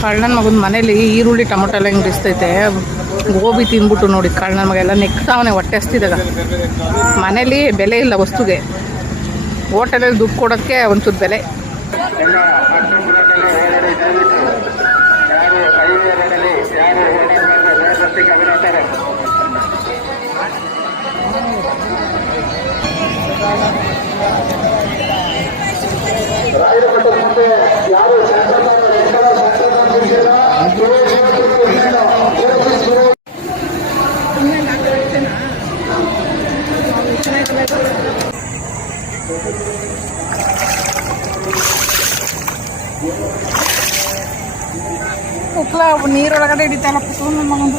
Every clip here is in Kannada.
ಕಳ್ಳನ ಮಗನ ಮನೇಲಿ ಈರುಳ್ಳಿ ಟೊಮೊಟೊ ಎಲ್ಲ ಹಿಂಗೆ ಬಿಸ್ತೈತೆ. ಗೋಬಿ ತಿಂದ್ಬಿಟ್ಟು ನೋಡಿ ಕಳ್ಳನ ಮಗ ಎಲ್ಲ ನೆಕ್ಸ್ತಾವನೆ ಹೊಟ್ಟೆ ಹಸ್ತಿದಾಗ. ಮನೇಲಿ ಬೆಲೆ ಇಲ್ಲ ವಸ್ತುಗೆ, ಹೋಟೆಲಲ್ಲಿ ದುಡ್ಡು ಕೊಡೋಕ್ಕೆ ಒಂಚೂರು ಬೆಲೆ. ಉಕ್ಲ ನೀರೊಳಗಡೆ ಹಿಡಿತಲ್ಲ ನನ್ನ ಮಗಂದು.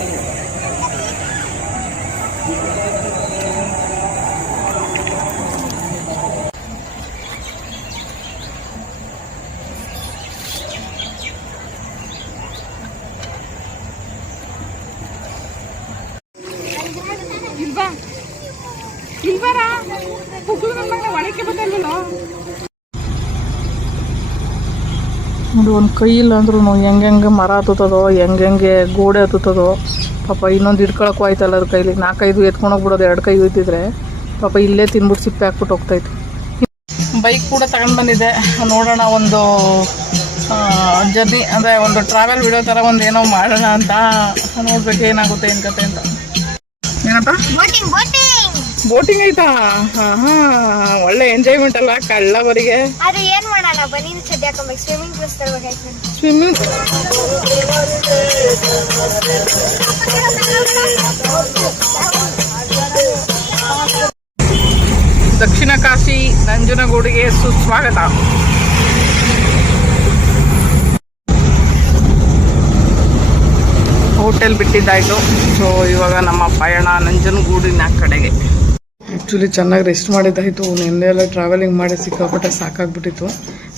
ಇಲ್ಬಾರ ಉಕ್ಲು ನನ್ನ ಮಗನ ಒಳಕ್ಕೆ ಬಂದಲ್ಲ ನೋಡಿ. ಒಂದು ಕೈ ಇಲ್ಲ ಅಂದ್ರೂ ಹೆಂಗೆ ಮರ ಹತ್ತುತ್ತದೋ, ಹೆಂಗೆ ಗೋಡೆ ಹತ್ತುತ್ತದೋ ಪಾಪ. ಇನ್ನೊಂದು ಹಿಡ್ಕೊಳಕ್ಕೂ ಆಯ್ತಲ್ಲ ಅದ್ರ ಕೈಲಿ. 4-5 ಎತ್ಕೊಂಡೋಗ್ಬಿಡೋದು, 2 ಕೈ ಹೋಯ್ತಿದ್ರೆ ಪಾಪ ಇಲ್ಲೇ ತಿನ್ಬಿಟ್ಟು ಸಿಪ್ಪೆ ಹಾಕ್ಬಿಟ್ಟು ಹೋಗ್ತಾಯಿತ್ತು. ಬೈಕ್ ಕೂಡ ತಗೊಂಡು ಬಂದಿದ್ದೆ, ನೋಡೋಣ ಒಂದು ಜರ್ನಿ ಅಂದರೆ ಒಂದು ಟ್ರಾವೆಲ್ ವಿಡಿಯೋ ಥರ ಒಂದು ಏನೋ ಮಾಡೋಣ ಅಂತ. ನೋಡ್ಬೇಕು ಏನಾಗುತ್ತೆ ಏನು ಕತೆ ಅಂತ. ಏನಪ್ಪ ಬೋಟಿಂಗ್ ಆಯ್ತಾ? ಹಾಂ ಒಳ್ಳೆ ಎಂಜಾಯ್ಮೆಂಟ್ ಅಲ್ಲ ಕಳ್ಳವರಿಗೆ. ಅದು ಏನು ಮಾಡೋಣ ಬನ್ನಿ ಸದ್ಯಕ್ಕೆ ಸ್ವಿಮ್ಮಿಂಗ್ ಪೂಲ್ ತರಬೇಕಾಯ್ತು. ಸ್ವಿಮ್ಮಿಂಗ್ ದಕ್ಷಿಣ ಕಾಶಿ ನಂಜನಗೂಡಿಗೆ ಸುಸ್ವಾಗತ. ಹೋಟೆಲ್ ಬಿಟ್ಟಿದ್ದಾಯಿತು. ಸೊ ಇವಾಗ ನಮ್ಮ ಪಯಣ ನಂಜನಗೂಡಿನ ಕಡೆಗೆ. ಆ್ಯಕ್ಚುಲಿ ಚೆನ್ನಾಗಿ ರೆಸ್ಟ್ ಮಾಡಿದ್ದಾಯಿತು. ನಿನ್ನೆಲ್ಲ ಟ್ರಾವೆಲಿಂಗ್ ಮಾಡಿ ಸಿಕ್ಕಾಪಟ್ಟೆ ಸಾಕಾಗ್ಬಿಟ್ಟಿತ್ತು.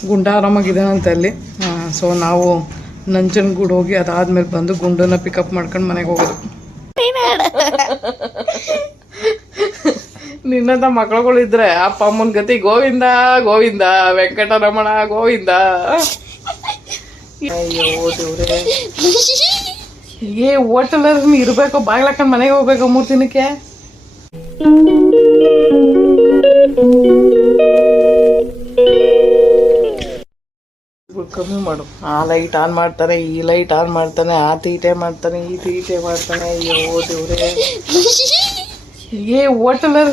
ಗುಂಡ ಆರಾಮಾಗಿದ್ದಾನಂತೆ ಅಲ್ಲಿ. ಸೊ ನಾವು ನಂಜನಗೂಡು ಹೋಗಿ ಅದಾದ್ಮೇಲೆ ಬಂದು ಗುಂಡನ್ನ ಪಿಕಪ್ ಮಾಡ್ಕೊಂಡು ಮನೆಗೆ ಹೋಗೋದು. ನಿನ್ನಂತ ಮಕ್ಕಳುಗಳಿದ್ರೆ ಅಪ್ಪ ಅಮ್ಮನ ಗತಿ ಗೋವಿಂದ ಗೋವಿಂದ, ವೆಂಕಟರಮಣ ಗೋವಿಂದ. ಅಯ್ಯೋ ದೇವ್ರೆ, ಹೀಗೆ ಹೋಟೆಲಲ್ಲಿ ಇರಬೇಕು, ಬಾಗ್ಲಾಕೊಂಡು ಮನೆಗೆ ಹೋಗ್ಬೇಕು 3 ದಿನಕ್ಕೆ. ಕಮ್ಮಿ ಮಾಡು. ಆ ಲೈಟ್ ಆನ್ ಮಾಡ್ತಾನೆ, ಈ ಲೈಟ್ ಆನ್ ಮಾಡ್ತಾನೆ, ಆ ತೀಟೆ ಮಾಡ್ತಾನೆ, ಈ ತೀಟೆ ಮಾಡ್ತಾನೆ. ಅಯ್ಯೋ ದೇವ್ರೆ, ಹೀಗೆ ಹೋಟೆಲಲ್ಲಿ